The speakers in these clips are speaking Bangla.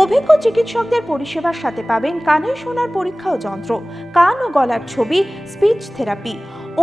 অভিজ্ঞ চিকিৎসকদের পরিষেবার সাথে পাবেন কানে শোনার পরীক্ষা ও যন্ত্র, কান ও গলার ছবি, speech therapy.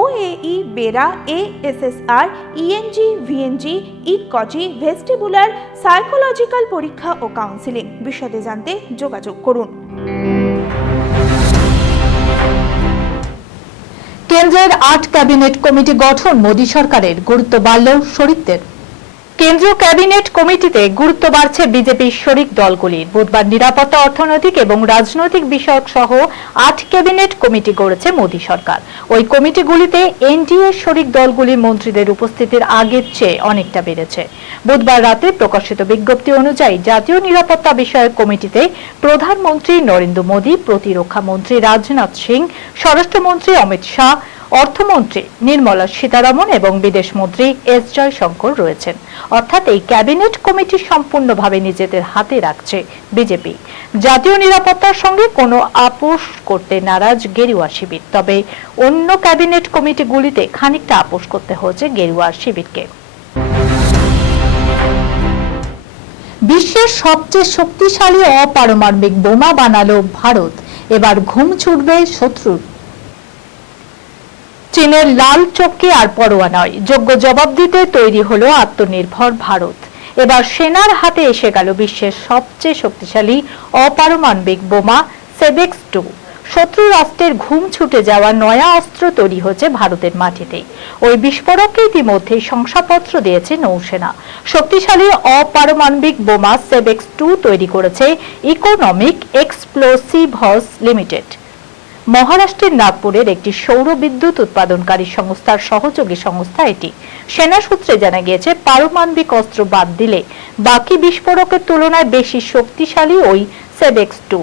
OAE BERA ASSR ENG VNG ইকজি vestibular psychological পরীক্ষা ও কাউন্সিলিং বিশদে জানতে যোগাযোগ করুন। কেন্দ্রের আট ক্যাবিনেট কমিটি গঠন মোদী সরকারের। গুরুত্ব বাড়লেও শরিকদের। কেন্দ্রীয় ক্যাবিনেট কমিটিতে গুরুত্ব বাড়ছে বিজেপির শরিক দলগুলির। বুধবার নিরাপত্তা অর্থনৈতিক এবং রাজনৈতিক বিষয়ক সহ আট ক্যাবিনেট কমিটি গড়েছে মোদী সরকার। ওই কমিটিগুলিতে এনডিএ শরিক দলগুলির মন্ত্রীদের উপস্থিতির আগের চেয়ে অনেকটা বেড়েছে। বুধবার রাতে প্রকাশিত বিজ্ঞপ্তি অনুযায়ী জাতীয় নিরাপত্তা বিষয়ক কমিটিতে প্রধানমন্ত্রী নরেন্দ্র মোদী, প্রতিরক্ষা মন্ত্রী রাজনাথ সিং, স্বরাষ্ট্রমন্ত্রী অমিত শাহ অর্থমন্ত্রী নির্মলা সীতারমন এবং বিদেশ মন্ত্রী এস জয়শঙ্কর রয়েছেন। অর্থাৎ এই ক্যাবিনেট কমিটি সম্পূর্ণভাবে নিজেদের হাতে রাখছে বিজেপি। জাতীয় নিরাপত্তার সঙ্গে কোনো আপোষ করতে নারাজ গেরুয়া শিবির। তবে অন্য ক্যাবিনেট কমিটিগুলিতে খানিকটা আপোষ করতে হয়েছে গেরুয়া শিবিরকে। বিশ্বের সবচেয়ে শক্তিশালী অপারমাণবিক বোমা বানালো ভারত। এবার ঘুম ছুটবে শত্রুর চীনের লাল চক্কি আর পরোয়া নয়। যোগ্য জবাব দিতে তৈরি হলো আত্মনির্ভর ভারত। এবার সেনার হাতে এসে গেল বিশ্বের সবচেয়ে শক্তিশালী অপারমাণবিক বোমা সেবেক্স টু। শত্রু রাষ্ট্রের ঘুম ছুটে যাওয়া নয়া অস্ত্র তৈরি হচ্ছে ভারতের মাটিতে। ওই বিস্ফোরককে ইতিমধ্যেই শংসাপত্র দিয়েছে নৌসেনা। শক্তিশালী অপারমাণবিক বোমা সেবেক্স টু তৈরি করেছে ইকোনমিক এক্সপ্লোসিভস লিমিটেড। মহারাষ্ট্রের নাগপুরের একটি সৌর বিদ্যুৎ উৎপাদনকারী সংস্থার সহযোগী সংস্থা এটি। সেনা সূত্রে জানা গিয়েছে, পারমাণবিক অস্ত্র বাদ দিলে বাকি বিস্ফোরকের তুলনায় বেশি শক্তিশালী ওই সেবেক্স টু।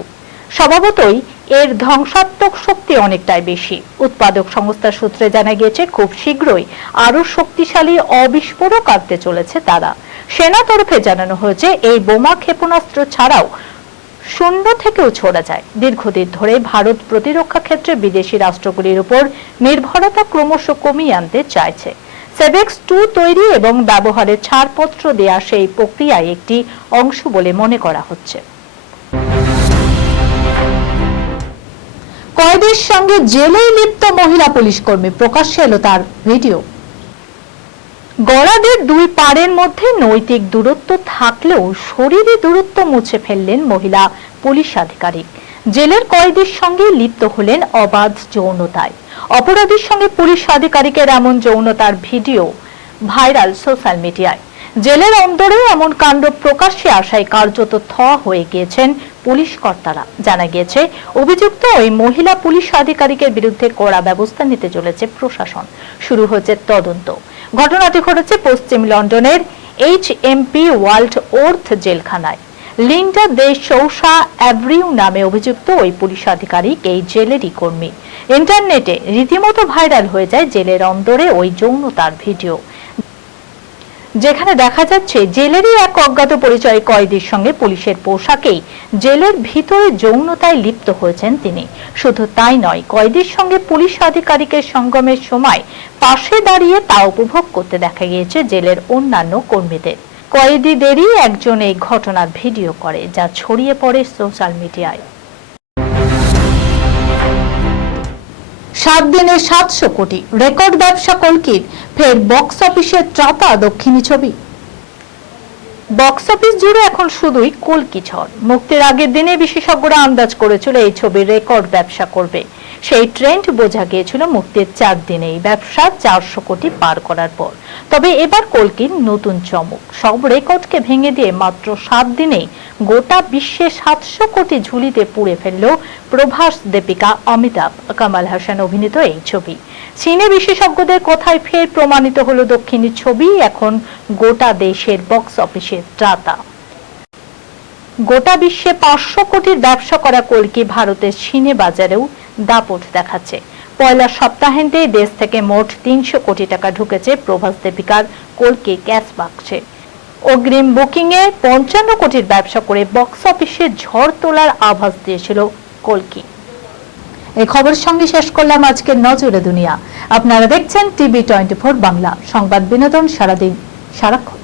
স্বভাবতই এর ধ্বংসাত্মক শক্তি অনেকটাই বেশি। উৎপাদক সংস্থার সূত্রে জানা গিয়েছে, খুব শীঘ্রই আরও শক্তিশালী অবিস্ফোরক আনতে চলেছে তারা। সেনা তরফে জানানো হয়েছে, এই বোমা ক্ষেপণাস্ত্র ছাড়াও শূন্য থেকেও ছোড়া যায়। দীর্ঘদিন ধরে ভারত প্রতিরক্ষা ক্ষেত্রে বিদেশি রাষ্ট্রগুলির উপর নির্ভরতা ক্রমশ কমিয়ে আনতে চাইছে। সেভেক্স টু তৈরি এবং ব্যবহারের ছাড়পত্র দেয়া সেই প্রক্রিয়ায় একটি অংশ বলে মনে করা হচ্ছে। কয়েদের সঙ্গে জেলেই লিপ্ত মহিলা পুলিশ কর্মী প্রকাশ্যে এলো তার ভিডিও। গড়াদের দুই পাড়ের মধ্যে নৈতিক দূরত্ব থাকলেও শরীরে দূরত্ব মুছে ফেললেন মহিলা পুলিশ আধিকারিক। জেলের কয়েদির সঙ্গে লিপ্ত হলেন অবাধ যৌনতায়। অপরাধীর সঙ্গে পুলিশ আধিকারিকের এমন যৌনতার ভিডিও ভাইরাল সোশ্যাল মিডিয়ায়। জেলের অন্দরে এমন কাণ্ড প্রকাশ্যে আসায় কার্যত থ হয়ে গিয়েছেন পুলিশ কর্তারা। জানা গিয়েছে, অভিযুক্ত ওই মহিলা পুলিশ আধিকারিকের বিরুদ্ধে কড়া ব্যবস্থা নিতে চলেছে প্রশাসন। শুরু হয়েছে তদন্ত। ঘটনাটি ঘটেছে পশ্চিম লন্ডনের এইচ এমপি ওয়ার্ল্ড ওর্থ জেলখানায়। লিন্ডা দে সৌসা অ্যাভ্রিউ নামে অভিযুক্ত ওই পুলিশ আধিকারিক এই জেলেরই কর্মী। ইন্টারনেটে রীতিমতো ভাইরাল হয়ে যায় জেলের অন্দরে ওই যৌনতার ভিডিও। যেখানে দেখা যাচ্ছে জেলেরই এক অজ্ঞাত পরিচয় কয়েদির সঙ্গে পুলিশের পোশাকেই। জেলের ভিতরে যৌনতায় লিপ্ত হয়েছেন তিনি। শুধু তাই নয়, কয়েদির সঙ্গে পুলিশ আধিকারিকের সঙ্গমের সময় পাশে দাঁড়িয়ে তা উপভোগ করতে দেখা গিয়েছে জেলের অন্যান্য কর্মীদের। কয়েদিদেরই একজন এই ঘটনার ভিডিও করে, যা ছড়িয়ে পড়ে সোশ্যাল মিডিয়ায়। সাত দিনে সাতশো কোটি রেকর্ড ব্যবসা কলকির ফের বক্স অফিসে ত্রাতা দক্ষিণী ছবি। বক্স অফিস জুড়ে এখন শুধুই কলকি ঝড়। মুক্তির আগের দিনে বিশেষজ্ঞরা আন্দাজ করেছিল এই ছবির রেকর্ড ব্যবসা করবে। সেই ট্রেন্ড বোঝা গিয়েছিল মুক্তির চার দিনেই। ব্যবসা চারশো কোটি পার করার পর। তবে এবার কলকির নতুন চমক। সব রেকর্ডকে ভেঙে দিয়ে মাত্র সাত দিনেই গোটা বিশ্বে সাতশো কোটি ঝুলিতে পুড়ে ফেলল প্রভাস দেপিকা অমিতাভ, কামাল হাসান অভিনীত এই ছবি। চীনে বিশেষজ্ঞদের কথায় ফের প্রমাণিত হলো দক্ষিণী ছবি। এখন গোটা দেশের বক্স অফিসের ত্রাতা। গোটা বিশ্বে পাঁচশো কোটির ব্যবসা করা কলকি ভারতের সিনে বাজারেও দাপট দেখাচ্ছে। পয়লা সপ্তাহান্তেই দেশ থেকে মোট তিনশো কোটি টাকা ঢুকেছে প্রভাস দেবিকার কলকে ক্যাশ বাক্সে অগ্রিম বুকিং এ পঞ্চান্ন কোটির ব্যবসা করে বক্স অফিসে ঝড় তোলার আভাস দিয়েছিল কলকি। এই খবরের সঙ্গে শেষ করলাম আজকের নজরে দুনিয়া। আপনারা দেখছেন টিভি টোয়েন্টি ফোর বাংলা। সংবাদ বিনোদন সারাদিন সারাক্ষণ।